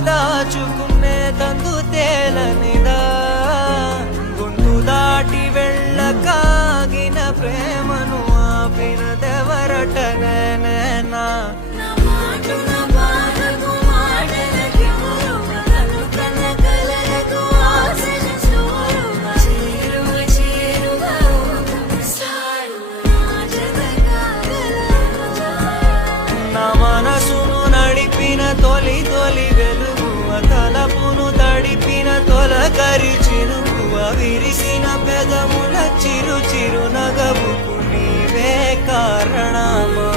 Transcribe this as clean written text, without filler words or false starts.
దాచుకునే తందు తేలనిదా గొంతు దాటి వెళ్ళకాగిన ప్రేమను ఆపినదెవరటనేనా నా మనసును నడిపిన తొలి తొలి వెలుగువ తలపును తడిపిన తొలకరి చిరుకువ విరిసిన పెదముల చిరు చిరు నగవుకు నీవే కారణమా